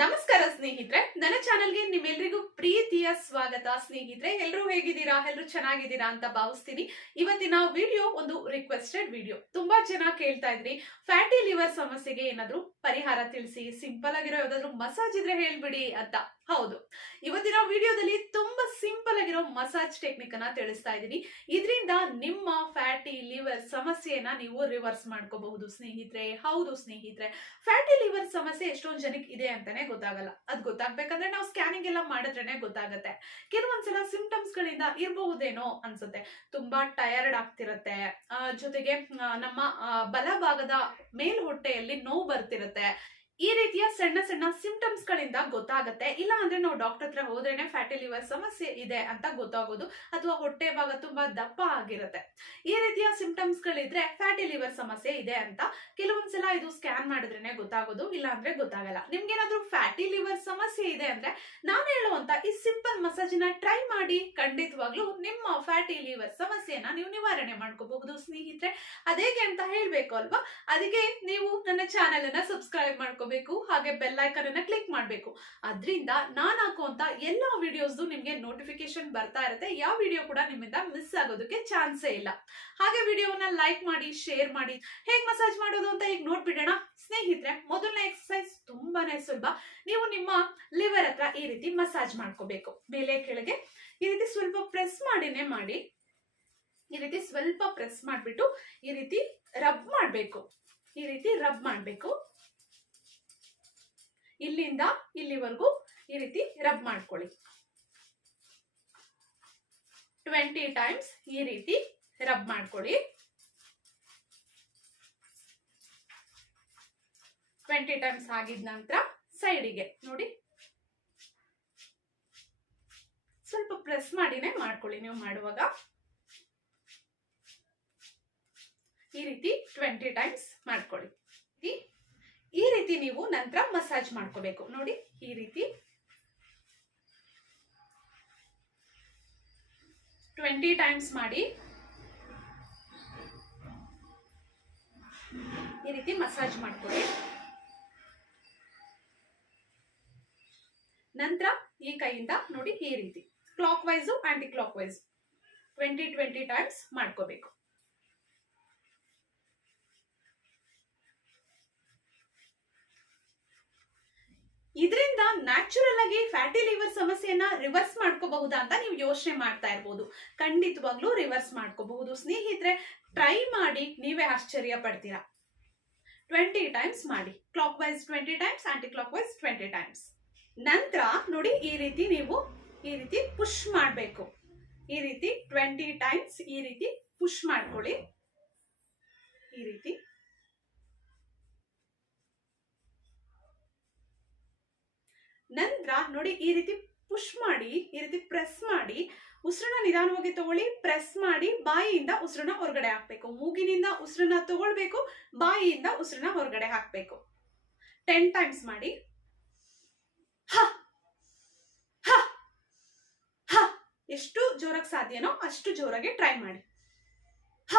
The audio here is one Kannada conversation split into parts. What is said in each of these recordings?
ನಮಸ್ಕಾರ. ಸ್ನೇಹಿತರೆ. ನನ್ನ ಚಾನಲ್ಗೆ ನಿಮ್ಮೆಲ್ಲರಿಗೂ ಪ್ರೀತಿಯ ಸ್ವಾಗತ. ಸ್ನೇಹಿತರೆ ಎಲ್ಲರೂ ಹೇಗಿದ್ದೀರಾ? ಎಲ್ಲರೂ ಚೆನ್ನಾಗಿದ್ದೀರಾ ಅಂತ ಭಾವಿಸ್ತೀನಿ. ಇವತ್ತಿನ ವಿಡಿಯೋ ಒಂದು ರಿಕ್ವೆಸ್ಟೆಡ್ ವಿಡಿಯೋ. ತುಂಬಾ ಜನ ಕೇಳ್ತಾ ಇದ್ರಿ. ಫ್ಯಾಟಿ ಲಿವರ್ ಸಮಸ್ಯೆಗೆ ಏನಾದ್ರೂ ಪರಿಹಾರ ತಿಳಿಸಿ ಸಿಂಪಲ್ ಆಗಿರೋ ಯಾವ್ದಾದ್ರು ಮಸಾಜ್ ಇದ್ರೆ ಹೇಳ್ಬಿಡಿ ಅಂತ. ಹೌದು. ಇವತ್ತಿನ ವಿಡಿಯೋದಲ್ಲಿ ತುಂಬಾ ಸಿಂಪಲ್ ಆಗಿರೋ ಮಸಾಜ್ ಟೆಕ್ನಿಕ್ ಅನ್ನ ತಿಳಿಸ್ತಾ ಇದ್ದೀನಿ. ಇದರಿಂದ ನಿಮ್ಮ ಫ್ಯಾಟಿ ಲಿವರ್ ಸಮಸ್ಯೆಯನ್ನ ನೀವು ರಿವರ್ಸ್ ಮಾಡ್ಕೋಬಹುದು ಸ್ನೇಹಿತರೆ. ಹೌದು ಸ್ನೇಹಿತರೆ. ಫ್ಯಾಟಿ ಲಿವರ್ ಸಮಸ್ಯೆ ಎಷ್ಟೊಂದು ಜನಕ್ಕೆ ಇದೆ ಅಂತಾನೆ ಗೊತ್ತಾಗಲ್ಲ. ಅದ್ ಗೊತ್ತಾಗ್ಬೇಕಂದ್ರೆ ನಾವು ಸ್ಕ್ಯಾನಿಂಗ್ ಎಲ್ಲ ಮಾಡಿದ್ರೇನೆ ಗೊತ್ತಾಗತ್ತೆ. ಕೆಲವೊಂದ್ಸಲ ಸಿಂಪ್ಟಮ್ಸ್ ಗಳಿಂದ ಇರಬಹುದೇನೋ ಅನ್ಸುತ್ತೆ. ತುಂಬಾ ಟಯರ್ಡ್ ಆಗ್ತಿರತ್ತೆ. ಜೊತೆಗೆ ನಮ್ಮ ಬಲಭಾಗದ ಮೇಲ್ ಹೊಟ್ಟೆಯಲ್ಲಿ ನೋವು ಬರ್ತಿರತ್ತೆ. ಈ ರೀತಿಯ ಸಣ್ಣ ಸಣ್ಣ ಸಿಂಪ್ಟಮ್ಸ್ ಗಳಿಂದ ಗೊತ್ತಾಗುತ್ತೆ. ಇಲ್ಲ ಅಂದ್ರೆ ನಾವು ಡಾಕ್ಟರ್ ಹತ್ರ ಹೋದ್ರೇನೆ ಫ್ಯಾಟಿ ಲಿವರ್ ಸಮಸ್ಯೆ ಇದೆ ಅಂತ ಗೊತ್ತಾಗೋದು. ಅಥವಾ ಹೊಟ್ಟೆ ಭಾಗ ತುಂಬಾ ದಪ್ಪ ಆಗಿರುತ್ತೆ. ಈ ರೀತಿಯ ಸಿಂಪ್ಟಮ್ಸ್ ಗಳಿದ್ರೆ ಫ್ಯಾಟಿ ಲಿವರ್ ಸಮಸ್ಯೆ ಇದೆ ಅಂತ. ಕೆಲವೊಂದ್ಸಲ ಇದು ಸ್ಕ್ಯಾನ್ ಮಾಡಿದ್ರೇನೆ ಗೊತ್ತಾಗೋದು. ಇಲ್ಲ ಅಂದ್ರೆ ಗೊತ್ತಾಗಲ್ಲ. ನಿಮ್ಗೇನಾದ್ರೂ ಫ್ಯಾಟಿ ಲಿವರ್ ಸಮಸ್ಯೆ ಇದೆ ಅಂದ್ರೆ ನಾನು ಹೇಳುವಂತ ಈ ಸಿಂಪಲ್ ಮಸಾಜ್ನ ಟ್ರೈ ಮಾಡಿ ಖಂಡಿತವಾಗ್ಲೂ ನಿಮ್ಮ ಫ್ಯಾಟಿ ಲಿವರ್ ಸಮಸ್ಯೆಯನ್ನ ನೀವು ನಿವಾರಣೆ ಮಾಡ್ಕೋಬಹುದು ಸ್ನೇಹಿತರೆ. ಅದೇಗೆ ಅಂತ ಹೇಳ್ಬೇಕು ಅಲ್ವಾ? ಅದಕ್ಕೆ ನೀವು ನನ್ನ ಚಾನೆಲ್ ಅನ್ನ ಸಬ್ಸ್ಕ್ರೈಬ್ ಮಾಡ್ಕೋಬೇಕು, ಹಾಗೆ ಬೆಲ್ ಐಕನ್ ಅನ್ನ ಕ್ಲಿಕ್ ಮಾಡ್ಬೇಕು. ಅದ್ರಿಂದ ನಾನು ಹಾಕುವಂತ ಎಲ್ಲಾ ವಿಡಿಯೋಸ್ ನಿಮ್ಗೆ ನೋಟಿಫಿಕೇಶನ್ ಬರ್ತಾ ಇರುತ್ತೆ. ಯಾವ ವಿಡಿಯೋ ಕೂಡ ನಿಮ್ಮಿಂದ ಮಿಸ್ ಆಗೋದಕ್ಕೆ ಚಾನ್ಸೇ ಇಲ್ಲ. ಹಾಗೆ ವಿಡಿಯೋನ ಲೈಕ್ ಮಾಡಿ ಶೇರ್ ಮಾಡಿ, ಹೇಗ್ ಮಸಾಜ್ ಮಾಡೋದು ಅಂತ ಈಗ ನೋಡ್ಬಿಡೋಣ? ಸ್ನೇಹಿತರೆ, ಮೊದಲನೇ ಎಕ್ಸಸೈಸ್ ತುಂಬಾನೇ ಸುಲಭ. ನೀವು ನಿಮ್ಮ ಲಿವರ್ ಹತ್ರ ಈ ರೀತಿ ಮಸಾಜ್ ಮಾಡ್ಕೋಬೇಕು. ಮೇಲೆ ಕೆಳಗೆ ಈ ರೀತಿ ಸ್ವಲ್ಪ ಪ್ರೆಸ್ ಮಾಡಿನೇ ಮಾಡಿ, ಈ ರೀತಿ ಸ್ವಲ್ಪ ಪ್ರೆಸ್ ಮಾಡ್ಬಿಟ್ಟು ಈ ರೀತಿ ರಬ್ ಮಾಡಬೇಕು. ಈ ರೀತಿ ರಬ್ ಮಾಡಬೇಕು. ಇಲ್ಲಿಂದ ಇಲ್ಲಿವರೆಗೂ ಈ ರೀತಿ ರಬ್ ಮಾಡ್ಕೊಳ್ಳಿ. ಟ್ವೆಂಟಿ ಟೈಮ್ಸ್ ಈ ರೀತಿ ರಬ್ ಮಾಡ್ಕೊಳ್ಳಿ. ಟ್ವೆಂಟಿ ಟೈಮ್ಸ್ ಆಗಿದ ನಂತರ ಸೈಡಿಗೆ ನೋಡಿ. ಸ್ವಲ್ಪ ಪ್ರೆಸ್ ಮಾಡಿನೇ ಮಾಡ್ಕೊಳ್ಳಿ ನೀವು ಮಾಡುವಾಗ. ಈ ರೀತಿ ಟ್ವೆಂಟಿ ಟೈಮ್ಸ್ ಮಾಡ್ಕೊಳ್ಳಿ. ಈ- ರೀತಿ ನೀವು ನಂತರ ಮಸಾಜ್ ಮಾಡ್ಕೋಬೇಕು. ನೋಡಿ, ಈ ರೀತಿ. ಟ್ವೆಂಟಿ ಟೈಮ್ಸ್ ಮಾಡಿ. ಈ ರೀತಿ ಮಸಾಜ್ ಮಾಡ್ಕೊಳ್ಳಿ. ನಂತರ ಈ ಕೈಯಿಂದ ನೋಡಿ ಈ ರೀತಿ. Clockwise anticlockwise twenty twenty times ಮಾಡ್ಕೋಬೇಕು. ಇದರಿಂದ ನ್ಯಾಚುರಲ್ ಆಗಿ ಫ್ಯಾಟಿ ಲಿವರ್ ಸಮಸ್ಯೆಯನ್ನ ರಿವರ್ಸ್ ಮಾಡ್ಕೋಬಹುದಾ ಅಂತ ನೀವು ಯೋಚನೆ ಮಾಡ್ತಾ ಇರ್ಬೋದು. ಖಂಡಿತವಾಗ್ಲೂ ರಿವರ್ಸ್ ಮಾಡ್ಕೋಬಹುದು. ಸ್ನೇಹಿತರೆ ಟ್ರೈ ಮಾಡಿ, ನೀವೇ ಆಶ್ಚರ್ಯ ಪಡ್ತೀರಾ. ಟ್ವೆಂಟಿ ಟೈಮ್ಸ್ ಮಾಡಿ. Clock wise twenty times anti clock wise twenty times ನಂತರ ನೋಡಿ ಈ ರೀತಿ ನೀವು ಈ ರೀತಿ ಪುಷ್ ಮಾಡಬೇಕು. ಈ ರೀತಿ ಟ್ವೆಂಟಿ ಟೈಮ್ಸ್ ಈ ರೀತಿ ಪುಷ್ ಮಾಡ್ಕೊಳ್ಳಿ. ಈ ರೀತಿ. ನಂತರ ನೋಡಿ ಈ ರೀತಿ ಪುಷ್ ಮಾಡಿ, ಈ ರೀತಿ ಪ್ರೆಸ್ ಮಾಡಿ, ಉಸಿರನ್ನ ನಿಧಾನವಾಗಿ ತಗೊಳ್ಳಿ ಪ್ರೆಸ್ ಮಾಡಿ, ಬಾಯಿಯಿಂದ ಉಸಿರನ್ನ ಹೊರಗಡೆ ಹಾಕ್ಬೇಕು. ಮೂಗಿನಿಂದ ಉಸಿರನ್ನ ತಗೊಳ್ಬೇಕು, ಬಾಯಿಯಿಂದ ಉಸಿರನ್ನ ಹೊರಗಡೆ ಹಾಕ್ಬೇಕು. ಟೆನ್ ಟೈಮ್ಸ್ ಮಾಡಿ. ಎಷ್ಟು ಜೋರಾಗಿ ಸಾಧ್ಯನೋ ಅಷ್ಟು ಜೋರಾಗಿ ಟ್ರೈ ಮಾಡಿ. ಹ.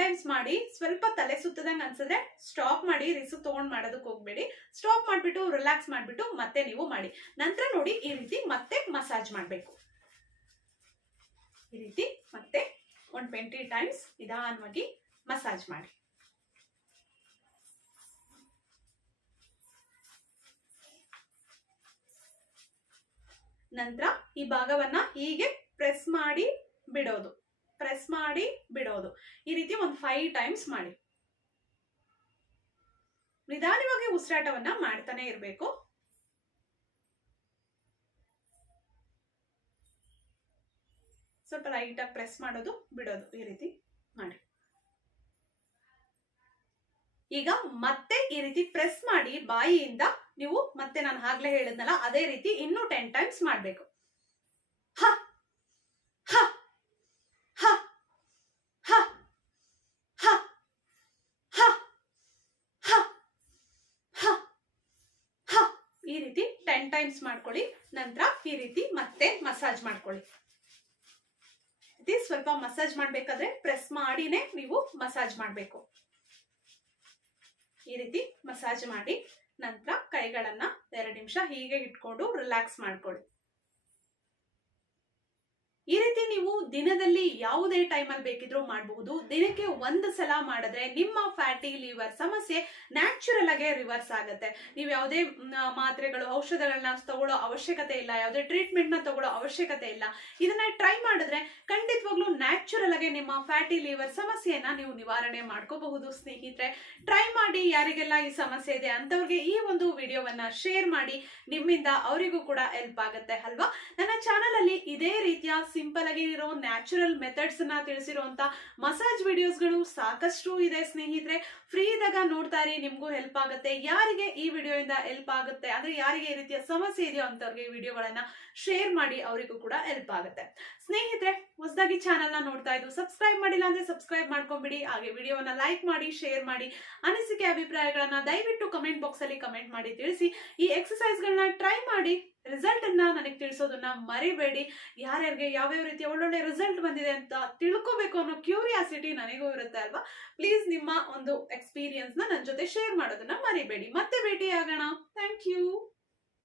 ಟೈಮ್ಸ್ ಮಾಡಿ ಸ್ವಲ್ಪ ತಲೆ ಸುತ್ತದಂಗೆ ಅನ್ಸಿದ್ರೆ ಸ್ಟಾಪ್ ಮಾಡಿ ರಿಸ್ಕ್ ತಗೊಂಡ್ ಮಾಡೋದಕ್ಕೆ ಹೋಗ್ಬೇಡಿ. ಸ್ಟಾಪ್ ಮಾಡ್ಬಿಟ್ಟು ರಿಲ್ಯಾಕ್ಸ್ ಮಾಡ್ಬಿಟ್ಟು ಮತ್ತೆ ನೀವು ಮಾಡಿ. ನಂತರ ನೋಡಿ ಈ ರೀತಿ ಮತ್ತೆ ಮಸಾಜ್ ಮಾಡಬೇಕು. ಈ ರೀತಿ ಮತ್ತೆ ಒಂದು ಟ್ವೆಂಟಿ ಟೈಮ್ಸ್ ನಿಧಾನವಾಗಿ ಮಸಾಜ್ ಮಾಡಿ. ನಂತರ ಈ ಭಾಗವನ್ನ ಹೀಗೆ ಪ್ರೆಸ್ ಮಾಡಿ ಬಿಡೋದು. ಪ್ರೆಸ್ ಮಾಡಿ ಬಿಡೋದು. ಈ ರೀತಿ ಒಂದು ಫೈವ್ ಟೈಮ್ಸ್ ಮಾಡಿ. ನಿಧಾನವಾಗಿ ಉಸಿರಾಟವನ್ನ ಮಾಡ್ತಾನೆ ಇರಬೇಕು. ಸ್ವಲ್ಪ ಲೈಟಾಗಿ ಪ್ರೆಸ್ ಮಾಡೋದು, ಬಿಡೋದು ಈ ರೀತಿ ಮಾಡಿ. ಈಗ ಮತ್ತೆ ಈ ರೀತಿ ಪ್ರೆಸ್ ಮಾಡಿ ಬಾಯಿಯಿಂದ ನೀವು ಮತ್ತೆ ನಾನು ಆಗ್ಲೇ ಹೇಳಿದ್ನಲ್ಲ, ಅದೇ ರೀತಿ ಇನ್ನೂ ಟೆನ್ ಟೈಮ್ಸ್ ಮಾಡಬೇಕು. ಈ ರೀತಿ ಟೆನ್ ಟೈಮ್ಸ್ ಮಾಡ್ಕೊಳ್ಳಿ, ನಂತರ ಈ ರೀತಿ ಮತ್ತೆ ಮಸಾಜ್ ಮಾಡ್ಕೊಳ್ಳಿ. ಸ್ವಲ್ಪ ಮಸಾಜ್ ಮಾಡ್ಬೇಕಾದ್ರೆ ಪ್ರೆಸ್ ಮಾಡಿನೇ ನೀವು ಮಸಾಜ್ ಮಾಡಬೇಕು. ಈ ರೀತಿ ಮಸಾಜ್ ಮಾಡಿ, ನಂತರ ಕೈಗಳನ್ನ ಎರಡು ನಿಮಿಷ ಹೀಗೆ ಇಟ್ಕೊಂಡು ರಿಲ್ಯಾಕ್ಸ್ ಮಾಡ್ಕೊಳ್ಳಿ. ನೀವು ದಿನದಲ್ಲಿ ಯಾವುದೇ ಟೈಮಲ್ಲಿ ಬೇಕಿದ್ರೂ ಮಾಡಬಹುದು. ದಿನಕ್ಕೆ ಒಂದು ಸಲ ಮಾಡಿದ್ರೆ ನಿಮ್ಮ ಫ್ಯಾಟಿ ಲಿವರ್ ಸಮಸ್ಯೆ ನ್ಯಾಚುರಲ್ ಆಗಿ ರಿವರ್ಸ್ ಆಗುತ್ತೆ. ನೀವು ಯಾವುದೇ ಮಾತ್ರೆಗಳು, ಔಷಧಗಳನ್ನ ತಗೊಳ್ಳೋ ಅವಶ್ಯಕತೆ ಇಲ್ಲ. ಯಾವುದೇ ನ ತಗೊಳ್ಳೋ ಅವಶ್ಯಕತೆ ಇಲ್ಲ. ಇದನ್ನ ಟ್ರೈ ಮಾಡಿದ್ರೆ ಖಂಡಿತವಾಗ್ಲೂ ನ್ಯಾಚುರಲ್ ಆಗಿ ನಿಮ್ಮ ಫ್ಯಾಟಿ ಲಿವರ್ ಸಮಸ್ಯೆಯನ್ನ ನೀವು ನಿವಾರಣೆ ಮಾಡ್ಕೋಬಹುದು, ಸ್ನೇಹಿತರೆ. ಟ್ರೈ ಮಾಡಿ ಯಾರಿಗೆಲ್ಲ ಈ ಸಮಸ್ಯೆ ಇದೆ ಅಂತವ್ರಿಗೆ ಈ ಒಂದು ವಿಡಿಯೋವನ್ನ ಶೇರ್ ಮಾಡಿ, ನಿಮ್ಮಿಂದ ಅವರಿಗೂ ಕೂಡ ಹೆಲ್ಪ್ ಆಗುತ್ತೆ, ಅಲ್ವಾ? ನನ್ನ ಚಾನಲ್ ಅಲ್ಲಿ ಇದೇ ರೀತಿಯ ಸಿಂಪಲ್ ಇರೋ ನ್ಯಾಚುರಲ್ ಮೆಥಡ್ಸ್ನ ತಿಳಿಸಿರುವಂತ ಮಸಾಜ್ ವಿಡಿಯೋಸ್ಗಳು ಸಾಕಷ್ಟು ಇದೆ ಸ್ನೇಹಿತರೆ. ಫ್ರೀ ಇದ್ದಾಗ ನೋಡ್ತಾ ಇರಿ, ನಿಮ್ಗೂ ಹೆಲ್ಪ್ ಆಗುತ್ತೆ. ಯಾರಿಗೆ ಈ ವಿಡಿಯೋ ಇಂದ ಹೆಲ್ಪ್ ಆಗುತ್ತೆ, ಅಂದ್ರೆ ಯಾರಿಗೆ ಈ ರೀತಿಯ ಸಮಸ್ಯೆ ಇದೆಯೋ ಅಂತವ್ರಿಗೆ ಈ ವಿಡಿಯೋಗಳನ್ನ ಶೇರ್ ಮಾಡಿ ಅವರಿಗೂ ಕೂಡ ಹೆಲ್ಪ್ ಆಗುತ್ತೆ. ಸ್ನೇಹಿತರೆ, ಹೊಸದಾಗಿ ಚಾನಲ್ನ ನೋಡ್ತಾ ಇದ್ದು ಸಬ್ಸ್ಕ್ರೈಬ್ ಮಾಡಿಲ್ಲ ಅಂದ್ರೆ ಸಬ್ಸ್ಕ್ರೈಬ್ ಮಾಡ್ಕೊಂಬಿಡಿ. ಹಾಗೆ ವಿಡಿಯೋವನ್ನ ಲೈಕ್ ಮಾಡಿ ಶೇರ್ ಮಾಡಿ, ಅನಿಸಿಕೆ ಅಭಿಪ್ರಾಯಗಳನ್ನ ದಯವಿಟ್ಟು ಕಮೆಂಟ್ ಬಾಕ್ಸ್ ಅಲ್ಲಿ ಕಮೆಂಟ್ ಮಾಡಿ ತಿಳಿಸಿ. ಈ ಎಕ್ಸಸೈಸ್ಗಳನ್ನ ಟ್ರೈ ಮಾಡಿ ರಿಸಲ್ಟ್ ಅನ್ನ ನನಗೆ ತಿಳಿಸೋದನ್ನ ಮರಿಬೇಡಿ. ಯಾರ್ಯಾರಿಗೆ ಯಾವ್ಯಾವ ರೀತಿಯ ಒಳ್ಳೊಳ್ಳೆ ರಿಸಲ್ಟ್ ಬಂದಿದೆ ಅಂತ ತಿಳ್ಕೊಬೇಕು ಅನ್ನೋ ಕ್ಯೂರಿಯಾಸಿಟಿ ನನಗೂ ಇರುತ್ತೆ ಅಲ್ವಾ? ಪ್ಲೀಸ್ ನಿಮ್ಮ ಒಂದು ಎಕ್ಸ್ಪೀರಿಯನ್ಸ್ ನನ್ನ ಜೊತೆ ಶೇರ್ ಮಾಡೋದನ್ನ ಮರಿಬೇಡಿ. ಮತ್ತೆ ಭೇಟಿ ಆಗೋಣ ಥ್ಯಾಂಕ್ ಯು